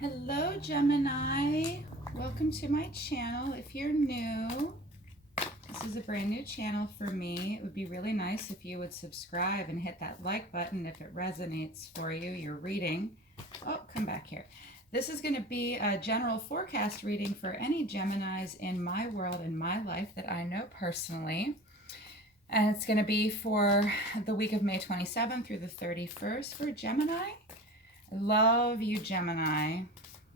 Hello, Gemini. Welcome to my channel. If you're new, this is a brand new channel for me. It would be really nice if you would subscribe and hit that like button if it resonates for you, your reading. Oh, come back here. This is going to be a general forecast reading for any Geminis in my world, in my life that I know personally. And it's going to be for the week of May 27th through the 31st for Gemini. I love you, Gemini.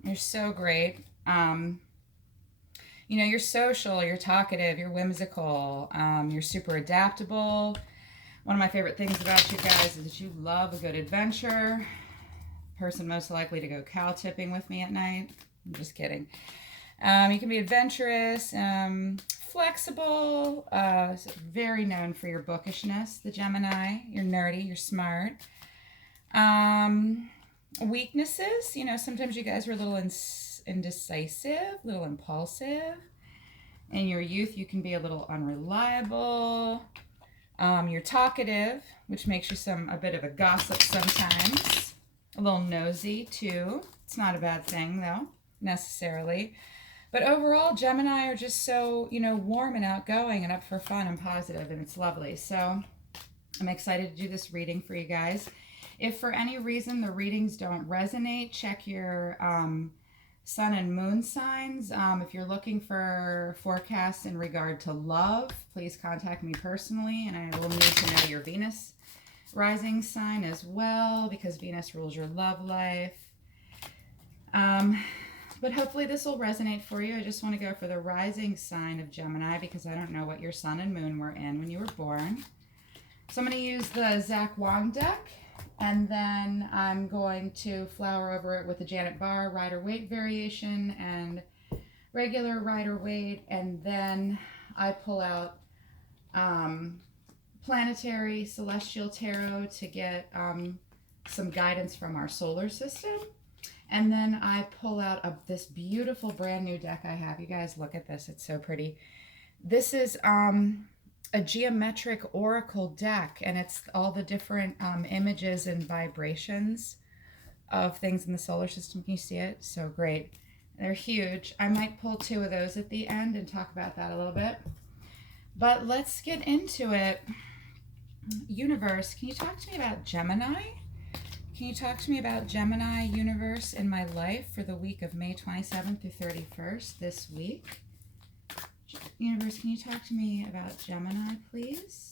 You're so great. You know, you're social, you're talkative, you're whimsical, you're super adaptable. One of my favorite things about you guys is that you love a good adventure. Person most likely to go cow tipping with me at night. I'm just kidding. You can be adventurous, flexible, very known for your bookishness, the Gemini. You're nerdy, you're smart. Weaknesses, you know, sometimes you guys are a little indecisive, a little impulsive. In your youth, you can be a little unreliable. You're talkative, which makes you a bit of a gossip sometimes. A little nosy, too. It's not a bad thing, though, necessarily. But overall, Gemini are just so, you know, warm and outgoing and up for fun and positive, and it's lovely. So I'm excited to do this reading for you guys. If for any reason the readings don't resonate, check your sun and moon signs. If you're looking for forecasts in regard to love, please contact me personally, and I will need to know your Venus rising sign as well, because Venus rules your love life. But hopefully this will resonate for you. I just want to go for the rising sign of Gemini because I don't know what your sun and moon were in when you were born. So I'm going to use the Zach Wong deck. And then I'm going to flower over it with the Janet Barr Rider-Waite variation and regular Rider-Waite. And then I pull out Planetary Celestial Tarot to get some guidance from our solar system. And then I pull out this beautiful brand new deck I have. You guys look at this. It's so pretty. This is a geometric oracle deck, and it's all the different images and vibrations of things in the solar system. Can you see it? So great. They're huge. I might pull two of those at the end and talk about that a little bit. But let's get into it. Universe, can you talk to me about Gemini? Can you talk to me about Gemini universe in my life for the week of May 27th through 31st this week? Universe, can you talk to me about Gemini, please?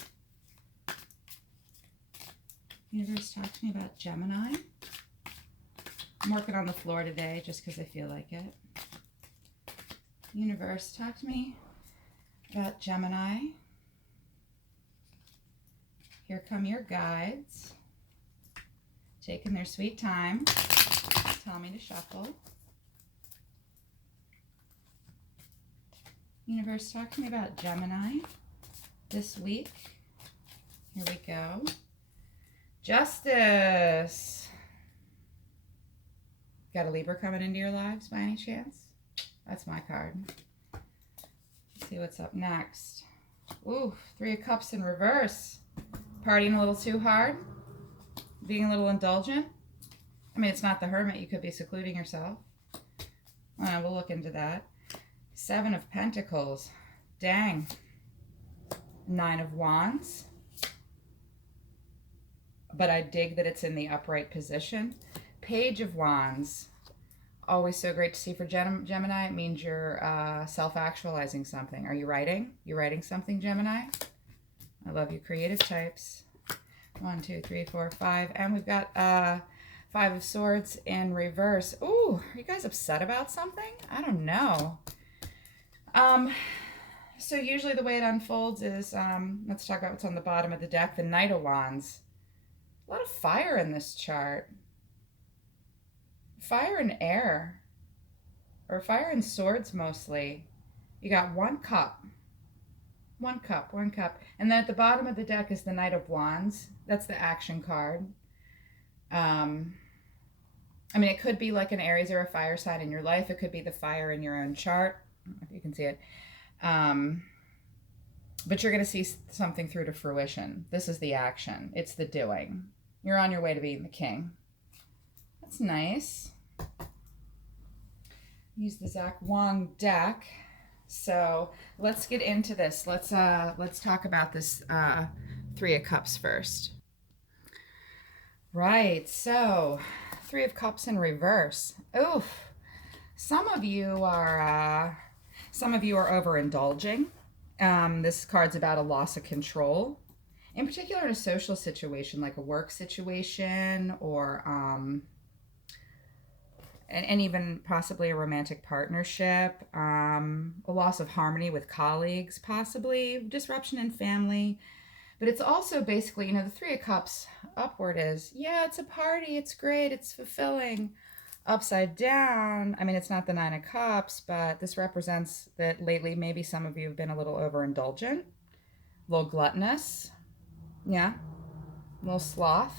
Universe, talk to me about Gemini. I'm working on the floor today just because I feel like it. Universe, talk to me about Gemini. Here come your guides, taking their sweet time. Tell me to shuffle. Universe, talk to me about Gemini this week. Here we go. Justice. Got a Libra coming into your lives by any chance? That's my card. Let's see what's up next. Ooh, Three of Cups in reverse. Partying a little too hard? Being a little indulgent? I mean, it's not the Hermit. You could be secluding yourself. We'll look into that. Seven of Pentacles. Dang. Nine of Wands. But I dig that it's in the upright position. Page of Wands. Always so great to see for Gemini. It means you're self-actualizing something. Are you writing? You writing something, Gemini? I love you, creative types. 1, 2, 3, 4, 5. And we've got Five of Swords in reverse. Ooh, are you guys upset about something? I don't know. So usually the way it unfolds is, let's talk about what's on the bottom of the deck, the Knight of Wands. A lot of fire in this chart. Fire and air. Or fire and swords mostly. You got one cup. One cup. And then at the bottom of the deck is the Knight of Wands. That's the action card. I mean, it could be like an Aries or a fire sign in your life. It could be the fire in your own chart. I don't know if you can see it. But you're going to see something through to fruition. This is the action. It's the doing. You're on your way to being the king. That's nice. use the Zach Wong deck. So let's get into this. Let's talk about this Three of Cups first. Right. So Three of Cups in reverse. Oof. Some of you are overindulging. This card's about a loss of control, in particular in a social situation like a work situation, or and even possibly a romantic partnership, a loss of harmony with colleagues, possibly disruption in family. But it's also basically, the Three of Cups upward is, yeah, it's a party, it's great, it's fulfilling. Upside down, I mean, it's not the Nine of Cups, but this represents that lately maybe some of you have been a little overindulgent, a little gluttonous, yeah, a little sloth.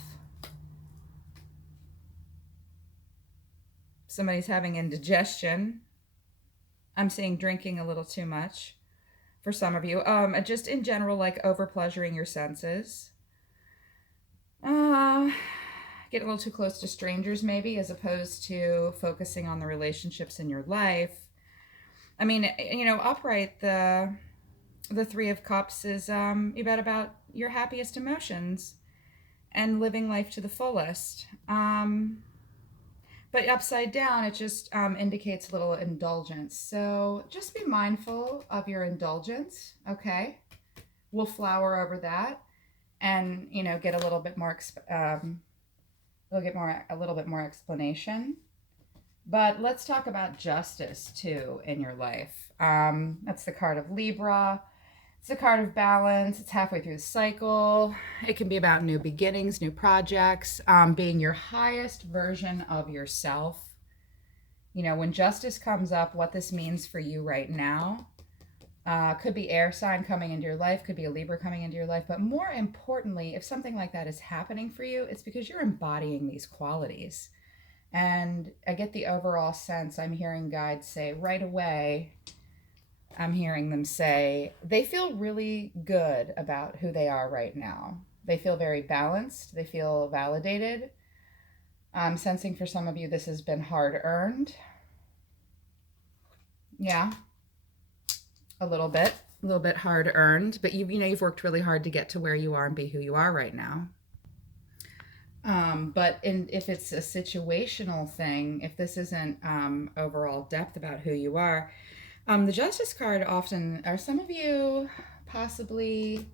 Somebody's having indigestion. I'm seeing drinking a little too much for some of you. Just in general, like over pleasuring your senses. Get a little too close to strangers maybe, as opposed to focusing on the relationships in your life. I mean, upright, the Three of Cups is about your happiest emotions and living life to the fullest. But upside down, it just indicates a little indulgence. So just be mindful of your indulgence, okay? We'll flower over that and, get a little bit more, a little bit more explanation. But let's talk about justice, too, in your life. That's the card of Libra. It's a card of balance. It's halfway through the cycle. It can be about new beginnings, new projects, being your highest version of yourself. When justice comes up, what this means for you right now, could be air sign coming into your life, could be a Libra coming into your life. But more importantly, if something like that is happening for you, it's because you're embodying these qualities. And I get the overall sense, I'm hearing guides say right away, I'm hearing them say they feel really good about who they are right now. They feel very balanced. They feel validated. I'm sensing for some of you this has been hard earned. Yeah, a little bit hard earned. But you've worked really hard to get to where you are and be who you are right now. But if it's a situational thing, if this isn't overall depth about who you are, the Justice card often, are some of you possibly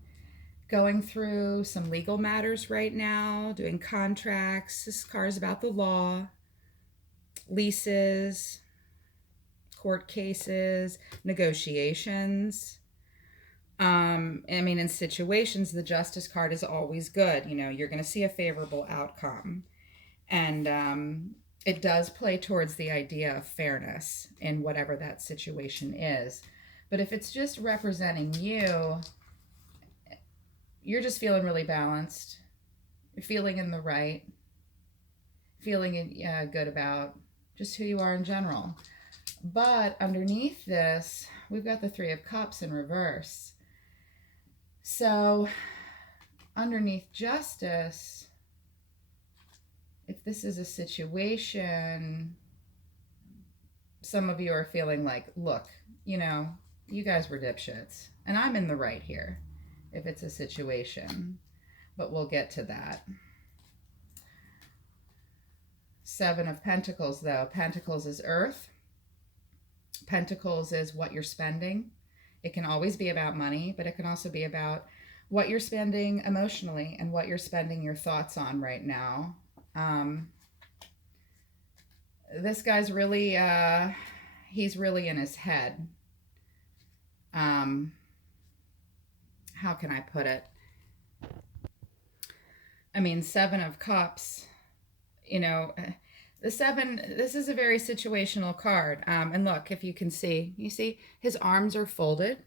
going through some legal matters right now, doing contracts. This card is about the law, leases, court cases, negotiations. In situations, the Justice card is always good. You're going to see a favorable outcome. And it does play towards the idea of fairness in whatever that situation is. But if it's just representing you, you're just feeling really balanced. You're feeling in the right, feeling good about just who you are in general. But underneath this, we've got the Three of Cups in reverse. So underneath justice, if this is a situation, some of you are feeling like, look, you guys were dipshits, and I'm in the right here if it's a situation. But we'll get to that. Seven of Pentacles, though. Pentacles is earth. Pentacles is what you're spending. It can always be about money, but it can also be about what you're spending emotionally and what you're spending your thoughts on right now. This guy's really, he's really in his head. How can I put it? Seven of Cups, the seven, this is a very situational card. And look, if you can see, his arms are folded,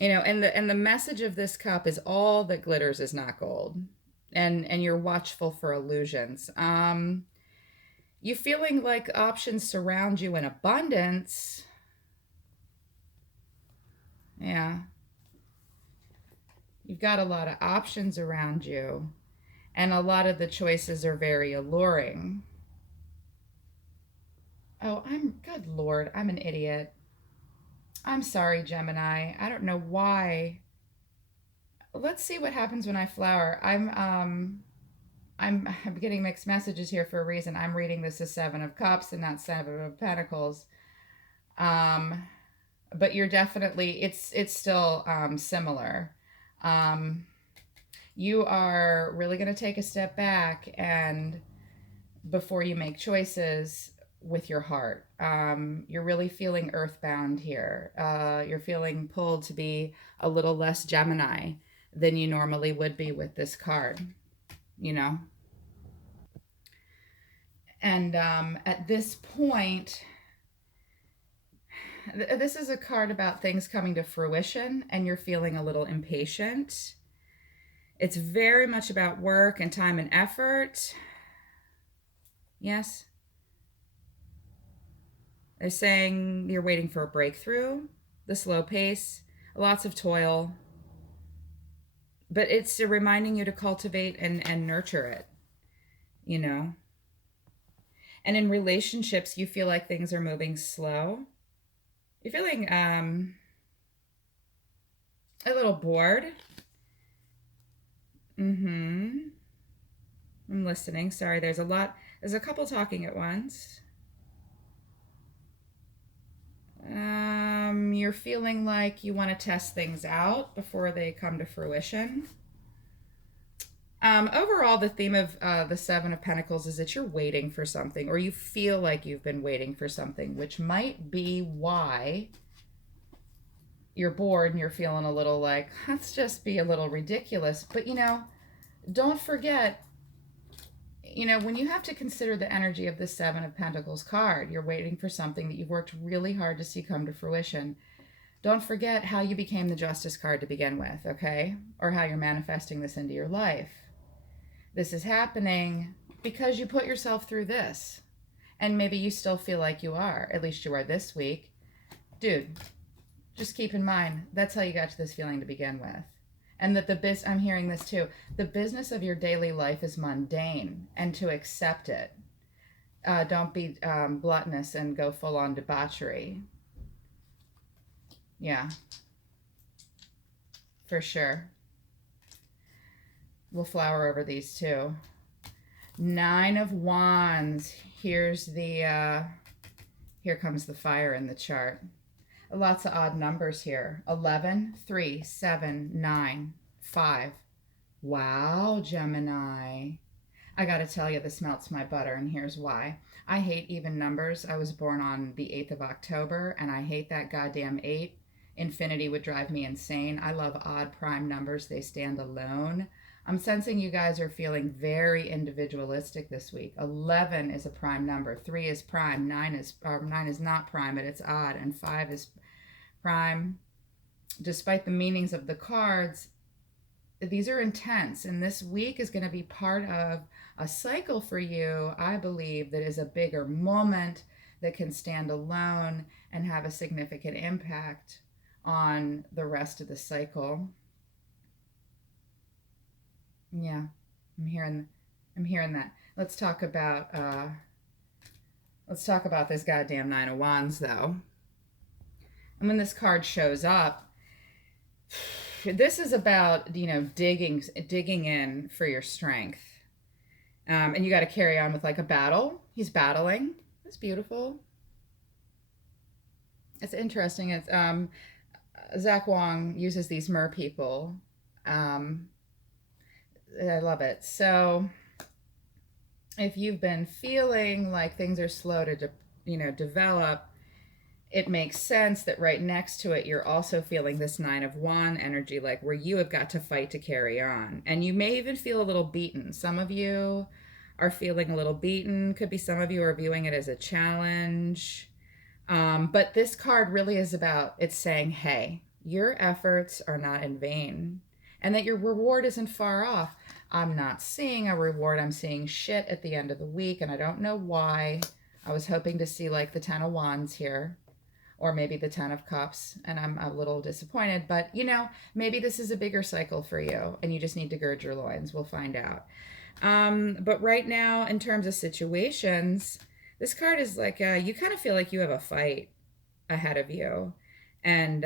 and the message of this cup is all that glitters is not gold. And you're watchful for illusions. You feeling like options surround you in abundance. Yeah. You've got a lot of options around you, and a lot of the choices are very alluring. Oh, good Lord, I'm an idiot. I'm sorry, Gemini. I don't know why. Let's see what happens when I flower. I'm getting mixed messages here for a reason. I'm reading this as Seven of Cups and not Seven of Pentacles. Um, but you're definitely it's still similar. Um, you are really going to take a step back and before you make choices with your heart. You're really feeling earthbound here. You're feeling pulled to be a little less Gemini than you normally would be with this card, you know? And at this point, this is a card about things coming to fruition and you're feeling a little impatient. It's very much about work and time and effort. Yes. They're saying you're waiting for a breakthrough, the slow pace, lots of toil, but it's reminding you to cultivate and nurture it, you know? And in relationships, you feel like things are moving slow. You're feeling a little bored. I'm listening. Sorry, there's a couple talking at once. You're feeling like you want to test things out before they come to fruition. Overall, the theme of the Seven of Pentacles is that you're waiting for something, or you feel like you've been waiting for something, which might be why you're bored and you're feeling a little like, let's just be a little ridiculous. But, don't forget, when you have to consider the energy of the Seven of Pentacles card, you're waiting for something that you've worked really hard to see come to fruition. Don't forget how you became the Justice card to begin with, okay? Or how you're manifesting this into your life. This is happening because you put yourself through this. And maybe you still feel like you are. At least you are this week. Dude, just keep in mind, that's how you got to this feeling to begin with. And that I'm hearing this too, the business of your daily life is mundane, and to accept it. Don't be gluttonous and go full on debauchery. Yeah, for sure. We'll flower over these too. Nine of Wands. Here comes the fire in the chart. Lots of odd numbers here. 11, 3, 7, 9, 5. Wow, Gemini. I gotta tell you, this melts my butter, and here's why. I hate even numbers. I was born on the 8th of October, and I hate that goddamn 8. Infinity would drive me insane. I love odd prime numbers. They stand alone. I'm sensing you guys are feeling very individualistic this week. 11 is a prime number. 3 is prime. 9 is not prime, but it's odd. And 5 is prime. Despite the meanings of the cards, these are intense. And this week is going to be part of a cycle for you, I believe, that is a bigger moment that can stand alone and have a significant impact on the rest of the cycle. Yeah, I'm hearing that. Let's talk about this goddamn Nine of Wands though. And when this card shows up, this is about, digging in for your strength. And you got to carry on with like a battle. He's battling. It's beautiful. It's interesting. It's Zach Wong uses these mer people. I love it. So if you've been feeling like things are slow to develop, it makes sense that right next to it you're also feeling this Nine of Wands energy, like where you have got to fight to carry on. And you may even feel a little beaten. Some of you are feeling a little beaten. Could be some of you are viewing it as a challenge. But this card really is about, it's saying, hey, your efforts are not in vain and that your reward isn't far off. I'm not seeing a reward. I'm seeing shit at the end of the week, and I don't know why. I was hoping to see like the 10 of Wands here, or maybe the 10 of Cups, and I'm a little disappointed. But, maybe this is a bigger cycle for you, and you just need to gird your loins. We'll find out. But right now, in terms of situations, This card is like you kind of feel like you have a fight ahead of you, and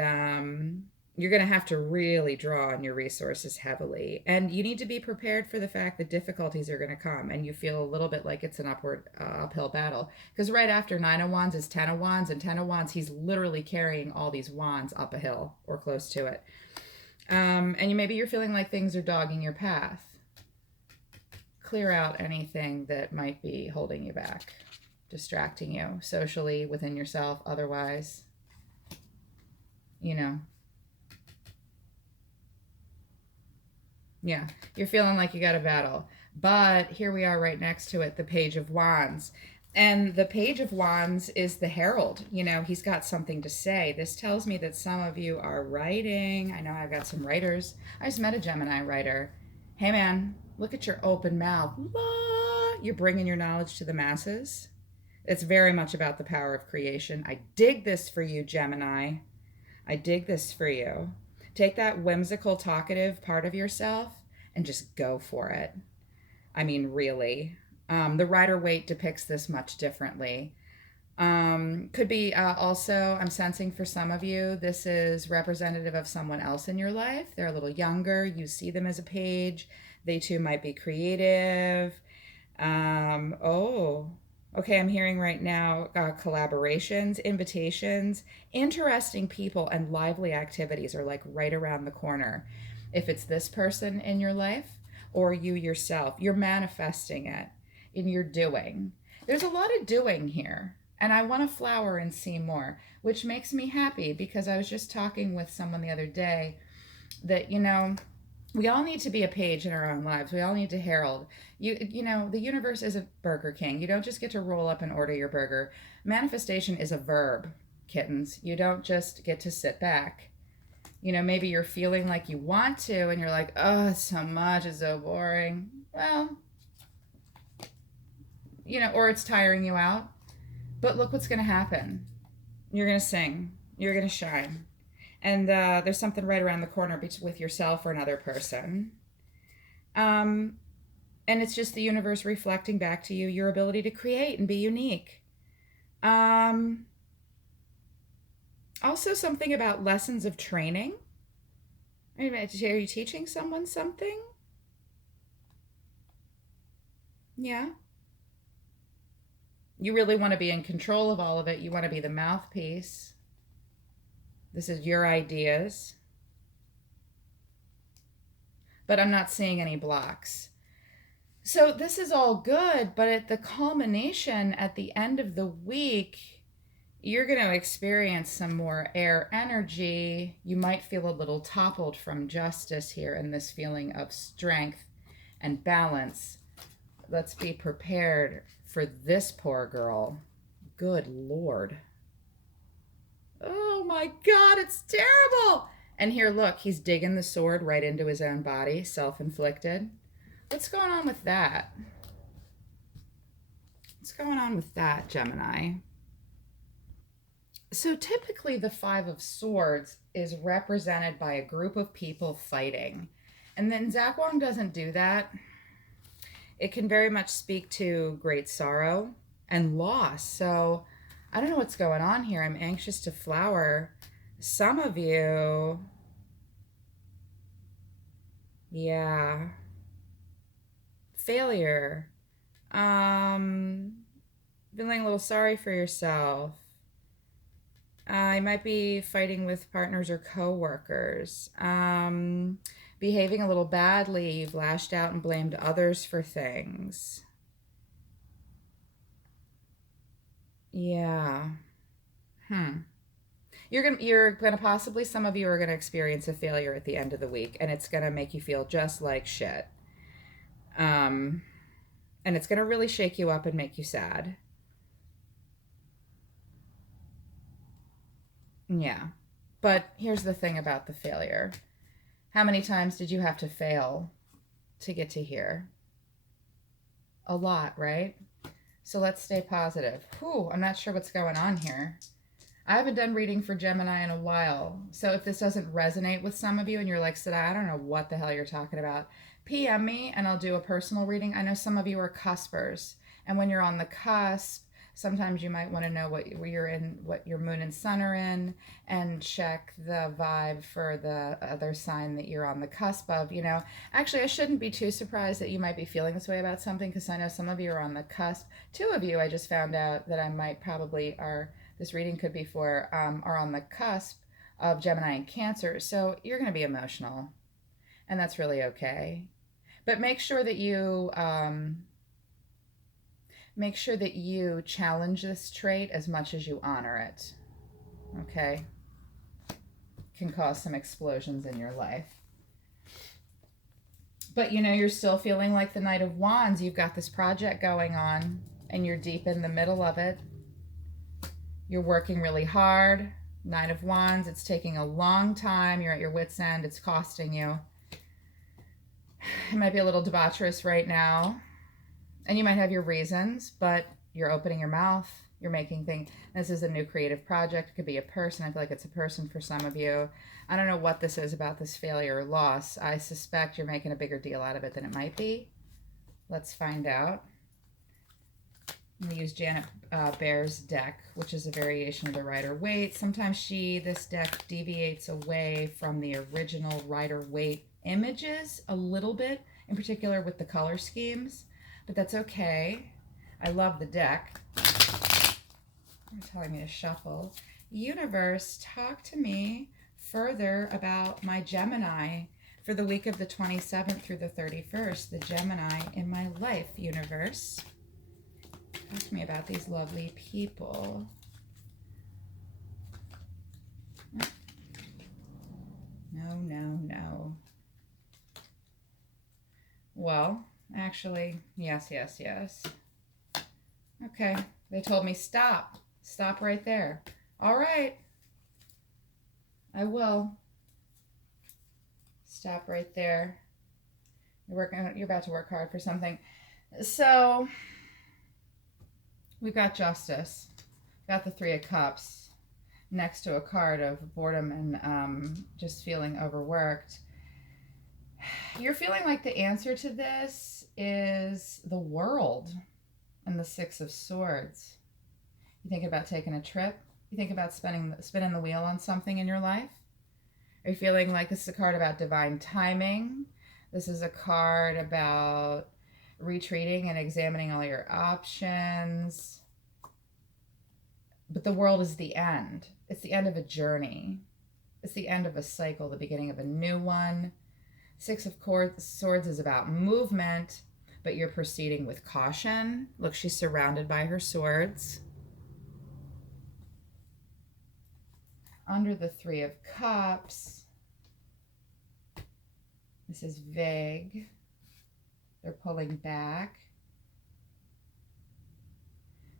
you're going to have to really draw on your resources heavily. And you need to be prepared for the fact that difficulties are going to come, and you feel a little bit like it's an uphill battle. Because right after Nine of Wands is Ten of Wands, and Ten of Wands, he's literally carrying all these wands up a hill or close to it. And maybe you're feeling like things are dogging your path. Clear out anything that might be holding you back, distracting you socially, within yourself, otherwise. Yeah, you're feeling like you got a battle. But here we are right next to it, the Page of Wands. And the Page of Wands is the herald. He's got something to say. This tells me that some of you are writing. I know I've got some writers. I just met a Gemini writer. Hey, man, look at your open mouth. You're bringing your knowledge to the masses. It's very much about the power of creation. I dig this for you, Gemini. I dig this for you. Take that whimsical, talkative part of yourself and just go for it. I mean, really. The Rider-Waite depicts this much differently. Could be also, I'm sensing for some of you, this is representative of someone else in your life. They're a little younger. You see them as a page. They too might be creative. Okay, I'm hearing right now collaborations, invitations, interesting people, and lively activities are like right around the corner. If it's this person in your life or you yourself, you're manifesting it in your doing. There's a lot of doing here, and I want to flower and see more, which makes me happy because I was just talking with someone the other day that, we all need to be a page in our own lives. We all need to herald. The universe is a Burger King. You don't just get to roll up and order your burger. Manifestation is a verb, kittens. You don't just get to sit back. Maybe you're feeling like you want to and you're like, oh, it's so much, it's so boring. Well, or it's tiring you out. But look what's going to happen. You're going to sing. You're going to shine. And there's something right around the corner with yourself or another person. And it's just the universe reflecting back to you your ability to create and be unique. Also something about lessons of training. Are you teaching someone something? Yeah. You really want to be in control of all of it. You want to be the mouthpiece. This is your ideas. But I'm not seeing any blocks. So this is all good, but at the culmination, at the end of the week, you're going to experience some more air energy. You might feel a little toppled from justice here in this feeling of strength and balance. Let's be prepared for this poor girl. Good Lord. Oh my God, it's terrible. And here, look, he's digging the sword right into his own body, self-inflicted. What's going on with that? What's going on with that, Gemini? So typically the Five of Swords is represented by a group of people fighting. And then Zach Wong doesn't do that. It can very much speak to great sorrow and loss. So I don't know what's going on here. I'm anxious to flower. Some of you, yeah, failure, feeling a little sorry for yourself. You might be fighting with partners or co-workers, behaving a little badly. You've lashed out and blamed others for things. Yeah. You're gonna possibly, some of you are gonna experience a failure at the end of the week, and it's gonna make you feel just like shit. And it's gonna really shake you up and make you sad. Yeah. But here's the thing about the failure. How many times did you have to fail to get to here? A lot, right? So let's stay positive. Whew, I'm not sure what's going on here. I haven't done reading for Gemini in a while. So if this doesn't resonate with some of you and you're like, Sada, I don't know what the hell you're talking about, PM me and I'll do a personal reading. I know some of you are cuspers. And when you're on the cusp, Sometimes you might want to know where you're in, what your moon and sun are in, and check the vibe for the other sign that you're on the cusp of. Actually, I shouldn't be too surprised that you might be feeling this way about something, because I know some of you are on the cusp. Two of you, I just found out that I might probably this reading could be for, are on the cusp of Gemini and Cancer. So you're going to be emotional, and that's really okay. But make sure that you challenge this trait as much as you honor it. Okay? Can cause some explosions in your life. But you're still feeling like the Knight of Wands. You've got this project going on, and you're deep in the middle of it. You're working really hard. Knight of Wands, it's taking a long time. You're at your wit's end. It's costing you. It might be a little debaucherous right now, and you might have your reasons, but you're opening your mouth. You're making things. This is a new creative project. It could be a person. I feel like it's a person for some of you. I don't know what this is about this failure or loss. I suspect you're making a bigger deal out of it than it might be. Let's find out. I'm going to use Janet Bear's deck, which is a variation of the Rider-Waite. Sometimes this deck deviates away from the original Rider-Waite images a little bit, in particular with the color schemes, but that's okay. I love the deck. They're telling me to shuffle. Universe, talk to me further about my Gemini for the week of the 27th through the 31st. The Gemini in my life, universe. Talk to me about these lovely people. No. Well, actually, yes. Okay, they told me stop. Stop right there. All right. I will. Stop right there. You're about to work hard for something. So, we've got Justice. Got the Three of Cups next to a card of boredom and just feeling overworked. You're feeling like the answer to this is the world and the Six of Swords. You think about taking a trip? You think about spinning the wheel on something in your life? Are you feeling like this is a card about divine timing? This is a card about retreating and examining all your options. But the world is the end. It's the end of a journey. It's the end of a cycle, the beginning of a new one. Six of Swords is about movement, but you're proceeding with caution. Look, she's surrounded by her swords. Under the Three of Cups, this is vague. They're pulling back.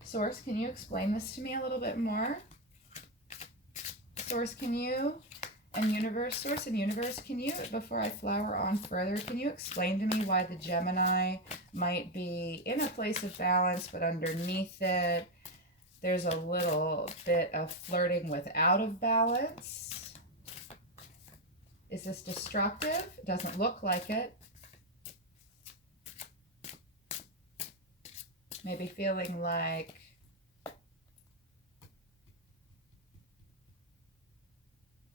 Source, can you explain this to me a little bit more? Source, can you? And universe, Source and universe, can you, before I flower on further, can you explain to me why the Gemini might be in a place of balance, but underneath it, there's a little bit of flirting with out of balance? Is this destructive? It doesn't look like it. Maybe feeling like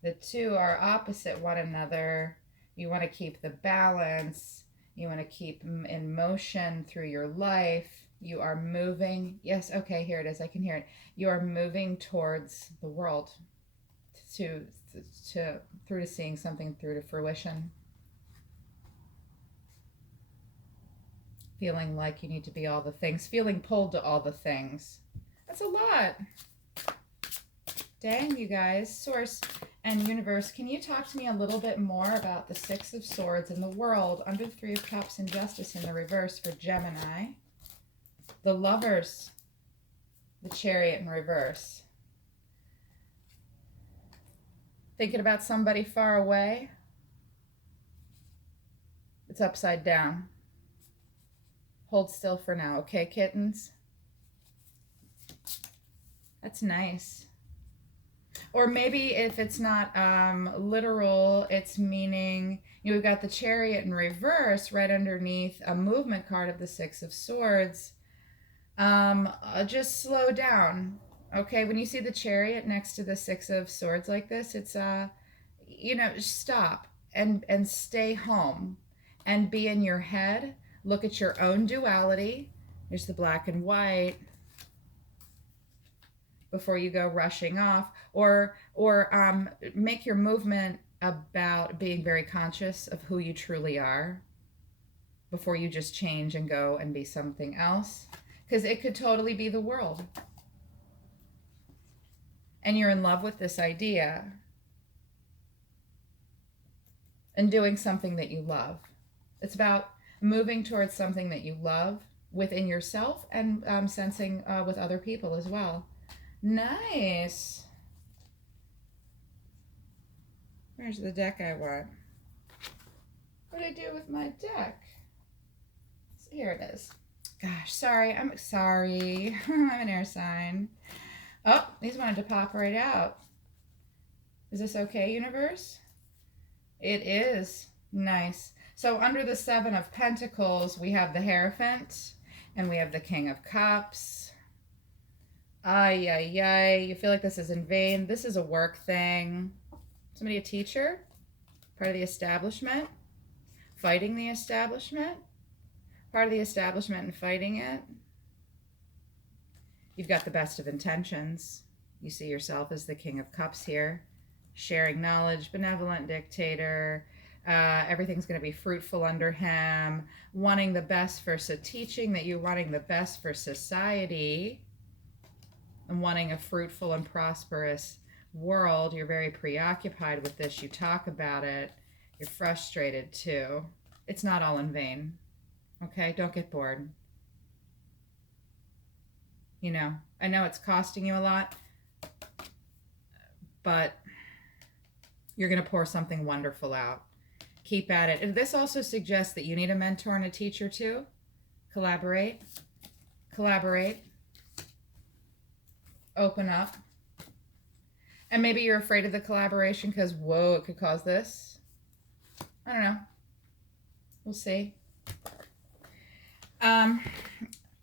the two are opposite one another. You want to keep the balance. You want to keep in motion through your life. You are moving. Yes, okay, here it is. I can hear it. You are moving towards the world through to seeing something through to fruition. Feeling like you need to be all the things. Feeling pulled to all the things. That's a lot. Dang, you guys. Source and universe, can you talk to me a little bit more about the Six of Swords in the world under the Three of Cups and Justice in the reverse for Gemini? The Lovers, the Chariot in reverse. Thinking about somebody far away? It's upside down. Hold still for now, okay, kittens? That's nice. Or maybe if it's not literal, it's meaning, we've got the Chariot in reverse right underneath a movement card of the Six of Swords. Just slow down. Okay, when you see the chariot next to the six of swords like this, it's stop and stay home and be in your head. Look at your own duality. There's the black and white before you go rushing off, or make your movement about being very conscious of who you truly are before you just change and go and be something else, because it could totally be the world and you're in love with this idea and doing something that you love. It's about moving towards something that you love within yourself and sensing with other people as well. Nice. Where's the deck I want? What did I do with my deck? Here it is. Gosh, sorry. I'm sorry. I'm an air sign. Oh, these wanted to pop right out. Is this okay, universe? It is. Nice. So under the Seven of Pentacles, we have the Hierophant and we have the King of Cups. Ay, ay, ay. You feel like this is in vain. This is a work thing. Somebody a teacher? Part of the establishment? Fighting the establishment? Part of the establishment and fighting it? You've got the best of intentions. You see yourself as the King of Cups here. Sharing knowledge, benevolent dictator. Everything's going to be fruitful under him. Wanting the best for teaching that you're wanting the best for society. And wanting a fruitful and prosperous world. You're very preoccupied with this. You talk about it. You're frustrated too. It's not all in vain. Okay? Don't get bored. You know, I know it's costing you a lot, but you're going to pour something wonderful out. Keep at it. And this also suggests that you need a mentor and a teacher too. Collaborate. Collaborate. Open up. And maybe you're afraid of the collaboration because, whoa, it could cause this. I don't know. We'll see.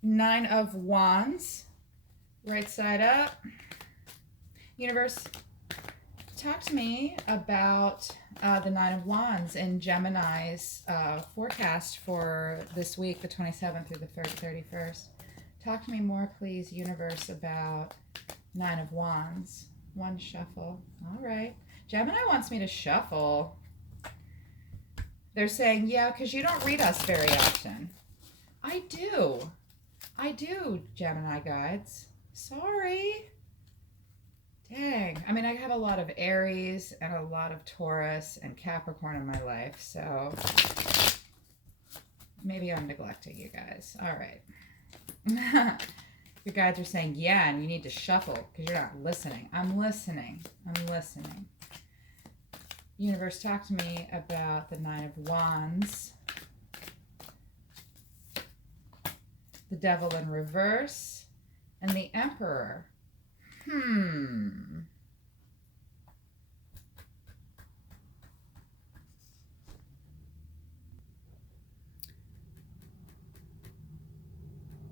Nine of Wands. Right side up. Universe, talk to me about the Nine of Wands in Gemini's forecast for this week, the 27th through the 31st. Talk to me more, please, universe, about Nine of Wands. One shuffle. All right. Gemini wants me to shuffle. They're saying, yeah, because you don't read us very often. I do. I do, Gemini guides. Sorry. Dang. I mean, I have a lot of Aries and a lot of Taurus and Capricorn in my life, so maybe I'm neglecting you guys. All right. Your guides are saying, yeah, and you need to shuffle because you're not listening. I'm listening. I'm listening. Universe, talk to me about the Nine of Wands. The Devil in reverse. And the Emperor.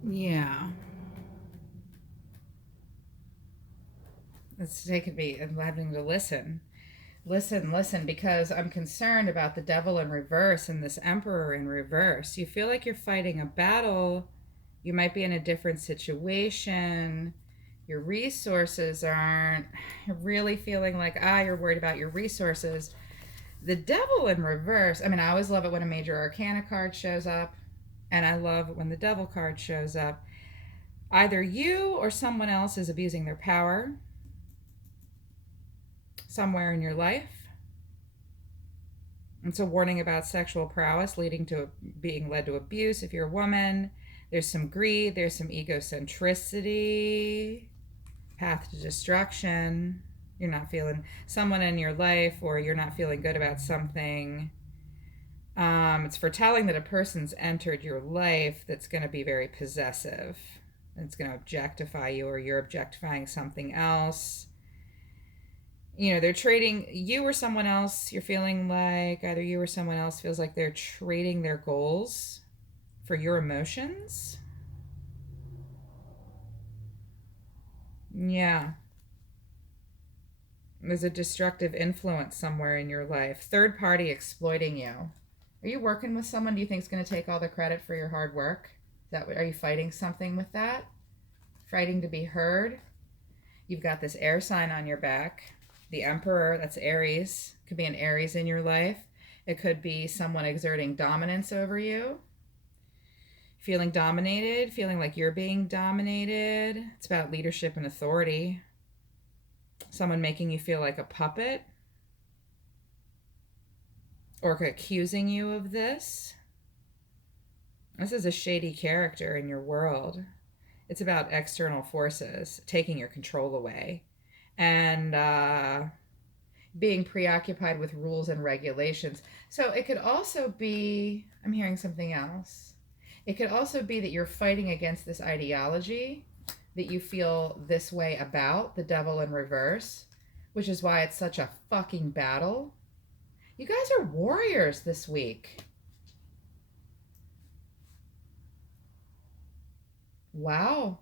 Yeah. It's taken me, I'm having to listen. Listen, because I'm concerned about the Devil in reverse and this Emperor in reverse. You feel like you're fighting a battle. You might be in a different situation. Your resources aren't really feeling like, you're worried about your resources. The Devil in reverse, I mean, I always love it when a major arcana card shows up, and I love it when the Devil card shows up. Either you or someone else is abusing their power somewhere in your life. It's a warning about sexual prowess leading to being led to abuse if you're a woman. There's some greed, there's some egocentricity, path to destruction. You're not feeling someone in your life, or you're not feeling good about something. It's foretelling that a person's entered your life that's going to be very possessive. It's going to objectify you, or you're objectifying something else. You know, they're trading you or someone else. You're feeling like either you or someone else feels like they're trading their goals for your emotions. Yeah. There's a destructive influence somewhere in your life. Third party exploiting you. Are you working with someone do you think is going to take all the credit for your hard work? Are you fighting something with that? Fighting to be heard? You've got this air sign on your back. The Emperor, that's Aries. Could be an Aries in your life. It could be someone exerting dominance over you. Feeling dominated, feeling like you're being dominated. It's about leadership and authority. Someone making you feel like a puppet. Or accusing you of this. This is a shady character in your world. It's about external forces taking your control away. And being preoccupied with rules and regulations. So it could also be, I'm hearing something else. It could also be that you're fighting against this ideology that you feel this way about, the devil in reverse, which is why it's such a fucking battle. You guys are warriors this week. Wow.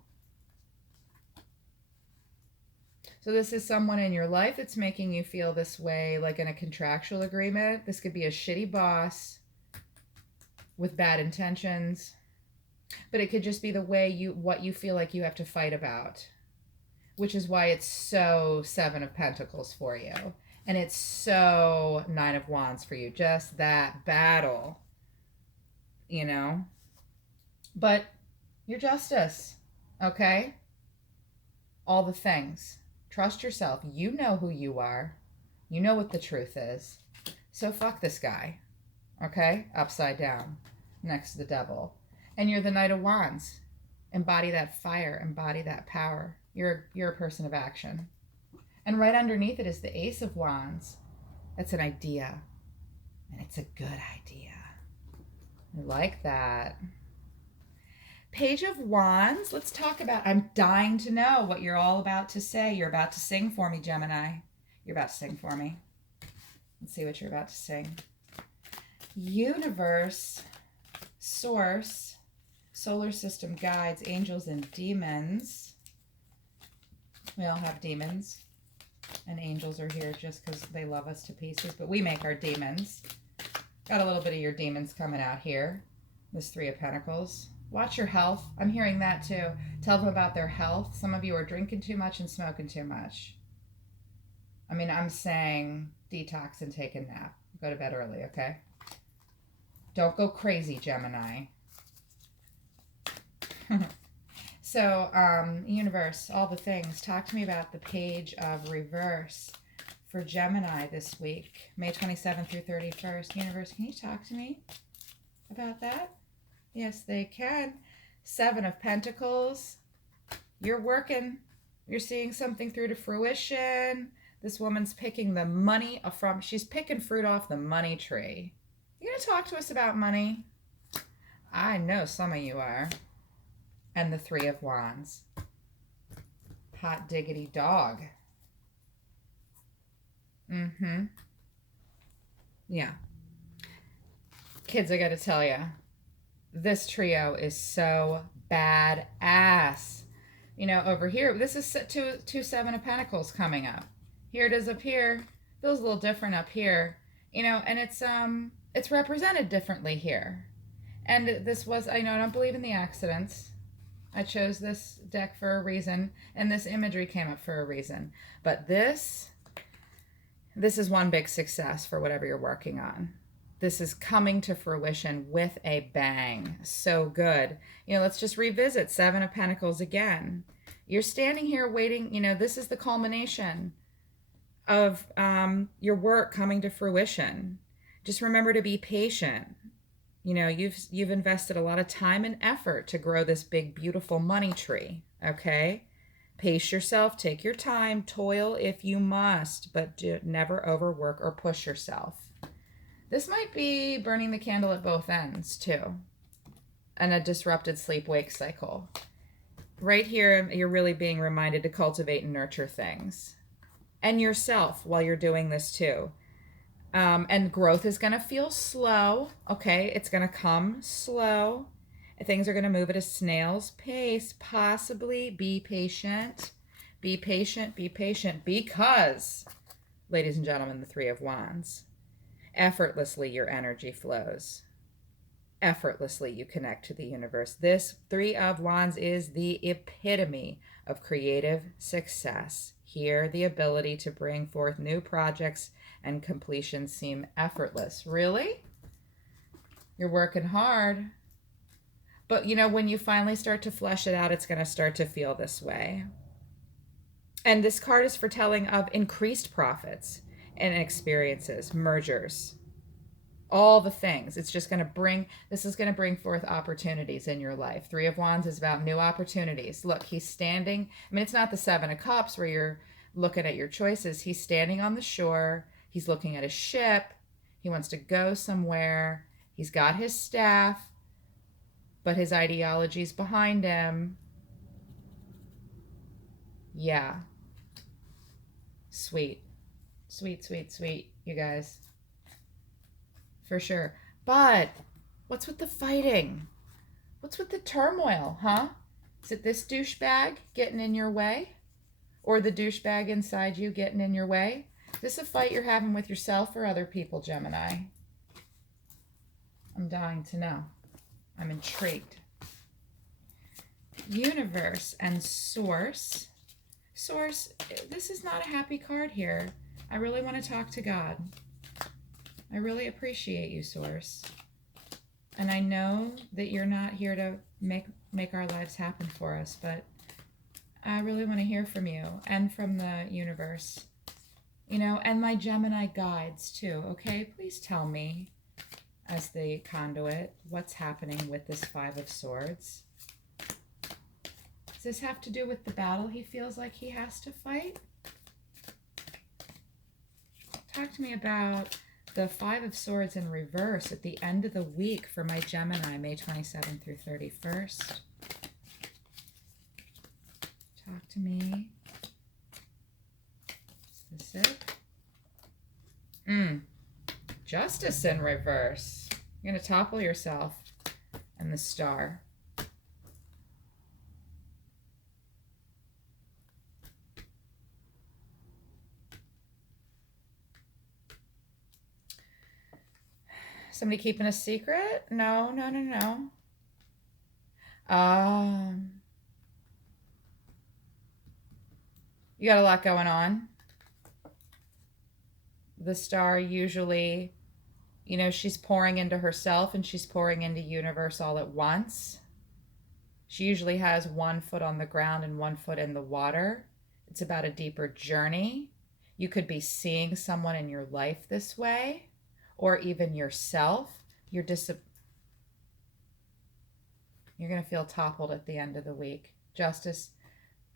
So this is someone in your life that's making you feel this way, like in a contractual agreement. This could be a shitty boss with bad intentions, but it could just be the way what you feel like you have to fight about, which is why it's so Seven of Pentacles for you. And it's so Nine of Wands for you. Just that battle, you know? But your justice, okay? All the things. Trust yourself. You know who you are. You know what the truth is. So fuck this guy, okay? Upside down, next to the devil. And you're the Knight of Wands. Embody that fire. Embody that power. You're a person of action. And right underneath it is the Ace of Wands. That's an idea. And it's a good idea. I like that. Page of Wands. Let's talk about, I'm dying to know what you're all about to say. You're about to sing for me, Gemini. You're about to sing for me. Let's see what you're about to sing. Universe, source, solar system guides, angels, and demons. We all have demons. And angels are here just because they love us to pieces. But we make our demons. Got a little bit of your demons coming out here. This Three of Pentacles. Watch your health. I'm hearing that too. Tell them about their health. Some of you are drinking too much and smoking too much. I mean, I'm saying detox and take a nap. Go to bed early, okay? Don't go crazy, Gemini. So, universe, all the things. Talk to me about the Page of Reverse for Gemini this week, May 27th through 31st. Universe, can you talk to me about that? Yes, they can. Seven of Pentacles. You're working. You're seeing something through to fruition. This woman's picking the money from, she's picking fruit off the money tree. You gonna talk to us about money? I know some of you are. And the Three of Wands. Hot diggity dog. Mm-hmm. Yeah. Kids, I gotta tell you, this trio is so badass. You know, over here, this is two Seven of Pentacles coming up. Here it is up here. Feels a little different up here. You know, and it's represented differently here. And this was, I know I don't believe in the accidents. I chose this deck for a reason, and this imagery came up for a reason. But this is one big success for whatever you're working on. This is coming to fruition with a bang. So good. You know, let's just revisit Seven of Pentacles again. You're standing here waiting. You know, this is the culmination of your work coming to fruition. Just remember to be patient. You know, you've invested a lot of time and effort to grow this big, beautiful money tree, okay? Pace yourself, take your time, toil if you must, but never overwork or push yourself. This might be burning the candle at both ends, too, and a disrupted sleep-wake cycle. Right here, you're really being reminded to cultivate and nurture things. And yourself while you're doing this, too. And growth is going to feel slow, okay? It's going to come slow. Things are going to move at a snail's pace, possibly. Be patient. Be patient, because, ladies and gentlemen, the Three of Wands, effortlessly your energy flows. Effortlessly you connect to the universe. This Three of Wands is the epitome of creative success. Here, the ability to bring forth new projects and completions seem effortless. Really? You're working hard. But you know, when you finally start to flesh it out, it's going to start to feel this way. And this card is foretelling of increased profits and experiences, mergers, all the things. It's just going to bring, this is going to bring forth opportunities in your life. Three of Wands is about new opportunities. Look, he's standing. I mean, it's not the Seven of Cups where you're looking at your choices. He's standing on the shore. He's looking at a ship. He wants to go somewhere. He's got his staff, but his ideology's behind him. Yeah. Sweet. Sweet, sweet, sweet, you guys. For sure. But what's with the fighting? What's with the turmoil, huh? Is it this douchebag getting in your way? Or the douchebag inside you getting in your way? Is this a fight you're having with yourself or other people, Gemini? I'm dying to know. I'm intrigued. Universe and Source. Source, this is not a happy card here. I really want to talk to God. I really appreciate you, Source. And I know that you're not here to make our lives happen for us, but I really want to hear from you and from the universe. You know, and my Gemini guides too, okay? Please tell me, as the conduit, what's happening with this Five of Swords. Does this have to do with the battle he feels like he has to fight? Talk to me about the Five of Swords in reverse at the end of the week for my Gemini, May 27th through 31st. Talk to me. Is this it? Justice in reverse. You're going to topple yourself. And the Star. Somebody keeping a secret? No, no, no, no. You got a lot going on. The Star usually, you know, she's pouring into herself and she's pouring into universe all at once. She usually has one foot on the ground and one foot in the water. It's about a deeper journey. You could be seeing someone in your life this way, or even yourself. You're going to feel toppled at the end of the week. Justice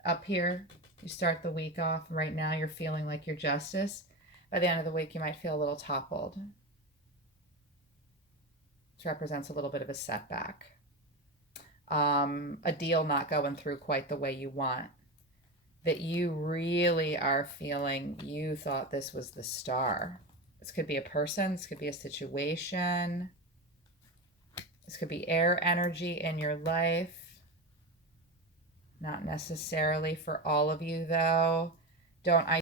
up here. You start the week off. Right now you're feeling like you're Justice. By the end of the week, you might feel a little toppled. This represents a little bit of a setback. A deal not going through quite the way you want. That you really are feeling you thought this was the Star. This could be a person. This could be a situation. This could be air energy in your life. Not necessarily for all of you, though. Don't